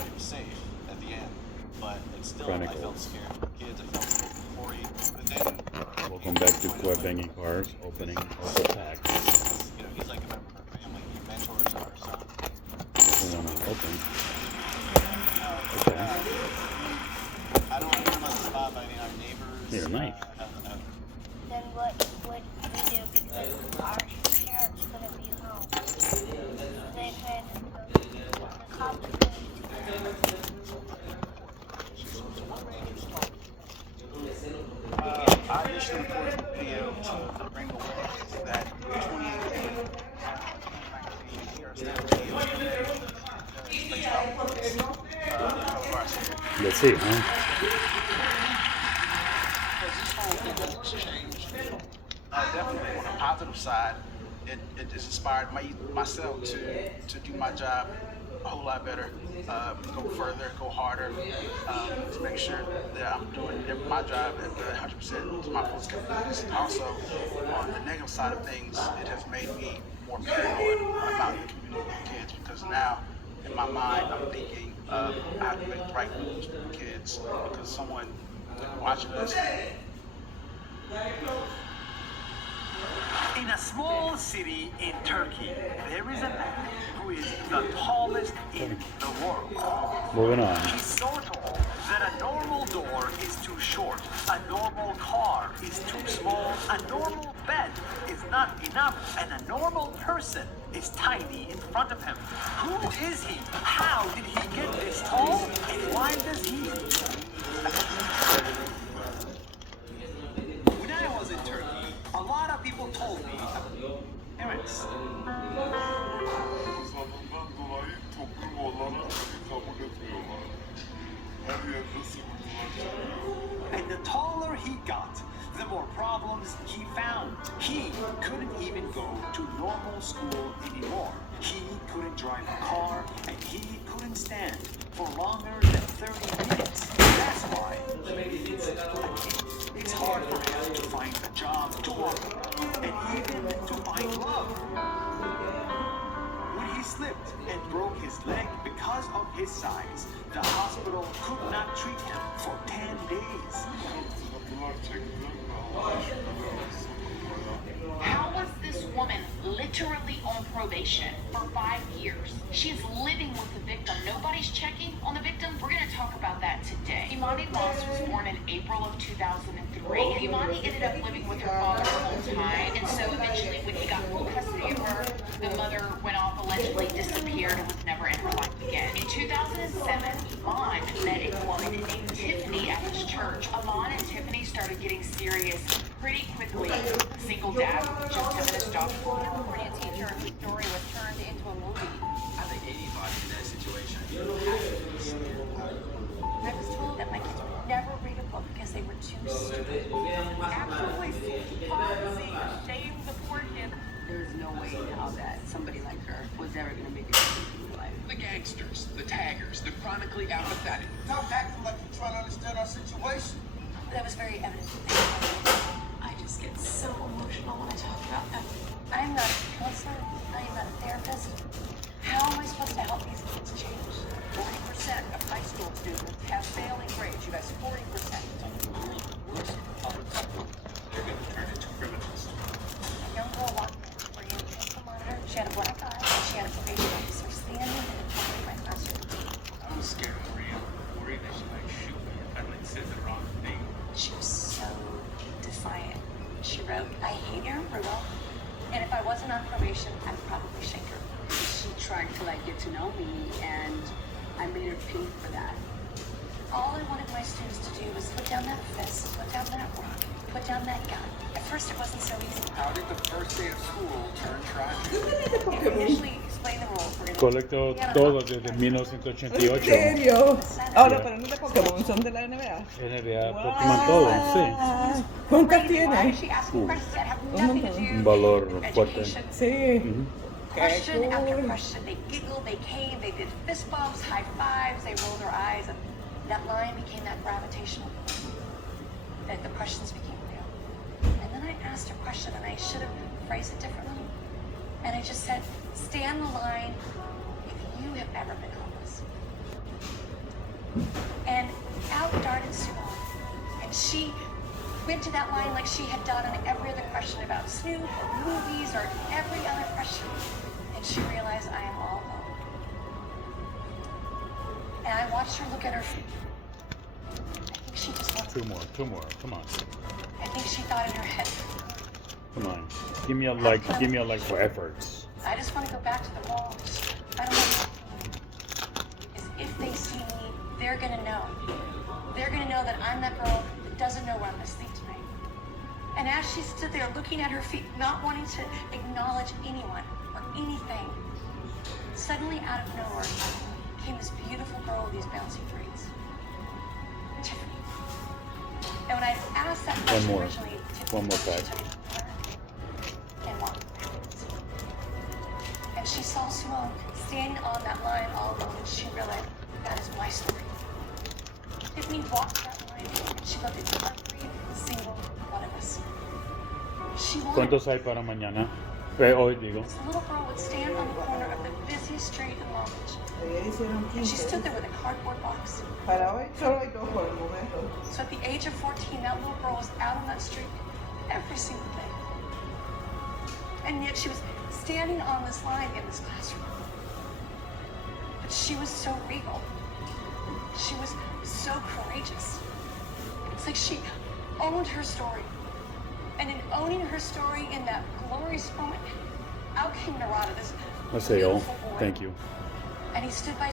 everybody was safe at the end. But it's still, I Chronicles. felt scared for kids. I felt scared for Corey. But then, Welcome back to Quad Banging Cars, opening of the pack. you know, he's like a member of our family. He mentors our son. We want to open. Okay. I don't remember the spot by any of our neighbors. Here, knife. Then what would we do? Because our parents couldn't be home. They said the cops couldn't. I initially recorded a video to bring awareness that 2018 Let's see, huh? Definitely on the positive side, it just inspired myself to do my job a whole lot better, go further, go harder, to make sure that I'm doing my job at 100% to my fullest capabilities. Also, on the negative side of things, it has made me more paranoid about the community with kids, because now in my mind I'm thinking I have to make the right moves with the kids because someone watching this. In a small city in Turkey, there is a man who is the tallest in the world. Moving on. He's so tall that a normal door is too short, a normal car is too small, a normal bed is not enough, and a normal person is tiny in front of him. Who is he? How did he get this tall? And why does he? When I was in Turkey, a lot of people told me, parents, Zamandan dolayı toplum olanları kabul etmiyorlar. Her yerde sıkıntılar çıkıyor. and the taller he got, the more problems he found. He couldn't even go to normal school anymore. He couldn't drive a car, and he couldn't stand for longer than 30 minutes. That's why it's hard for him to find a job, to walk around, and even to find love. When he slipped and broke his leg because of his size, the hospital could not treat him for 10 days. Sıkıntılar çektim ve Allah'a şükürler olsun. How was this woman literally on probation for 5 years? She's living with the victim. Nobody's checking on the victim. We're going to talk about that today. Imani Loss was born in April of 2003. Imani ended up living with her father full time, and so eventually when he got full custody of her, the mother went off, allegedly disappeared, and was never in her life again. In 2007, Iman met a woman named Tiffany at his church. Iman and Tiffany started getting serious pretty quickly. Single dad, just having his job. California teacher whose story was turned into a movie. I think anybody in that situation I was told that my kids would never read a book because they were too stupid. Absolutely policy. Shame the poor kid. There's no way now that somebody like her was ever going to make a difference in your life. The gangsters, the taggers, the chronically apathetic. Stop acting like you're trying to understand our situation. That was very evident. I just get so emotional when I talk about them. I'm not a counselor. I am not a therapist. How am I supposed to help these kids change? 40% of high school students have failing grades. You guys, 40%. They're going to turn into criminals. A young girl walked in for you to monitor. She had a black eye. She had a probation officer standing in the doorway of my classroom. I was scared of Maria, worried that she might shoot me if I said the wrong thing. She was so defiant. She wrote, "I hate her, Rudolph. And if I wasn't on probation, I'd probably shake her." She tried to get to know me, and I made her pay for that. All I wanted my students to do was put down that fist, put down that rock, put down that gun. At first it wasn't so easy. How did the first day of school turn tragic? Initially, explain the rules. We're gonna Colecto todo desde 1988. ¿Serio? Ahora, pero no de Pokémon, son de la NBA. NBA, Pokémon, todo, sí. ¿Cuántas tiene? She asked me questions that have Un nothing to montón. do Un valor with fuerte. education. Sí. Ujú. Question after question. They giggled, they came, they did fist bumps, high fives, they rolled their eyes, and that line became that gravitational pull. That the questions became real. And then I asked a question, and I should have phrased it differently. And I just said, stay on the line if you have ever been homeless. And out darted Simone. And she went to that line like she had done on every other question about Snoop or movies or every other question. And she realized, I am all alone. And I watched her look at her feet. I think she just wanted, Two more, come on. I think she thought in her head, Come on. Give me a like for efforts. I just want to go back to the wall. I don't want to. Is if they see me, they're gonna know. They're gonna know that I'm that girl that doesn't know where I'm gonna sleep tonight. And as she stood there looking at her feet, not wanting to acknowledge anyone or anything, suddenly out of nowhere came this beautiful girl with these bouncy braids. Tiffany. And when I asked that question more. originally, One more Tiffany fact. told me and walked backwards. And she saw Simone standing on that line all alone, and she realized that is my story. Tiffany walked that line, and she looked at every single one of us. She wanted ¿Cuántos hay para mañana? Hoy digo. this little girl would stand on the corner of the busiest street in Long Beach, Ayer hicieron and she 15. stood there with a cardboard box. Para hoy solo hay 2 por el momento. So at the age of 14, that little girl was out on that street every single day. And yet she was standing on this line in this classroom. But she was so regal. She was so courageous. It's like she owned her story. And in owning her story in that glorious moment, out came Narada, this Maseo, beautiful boy. thank you. And he stood by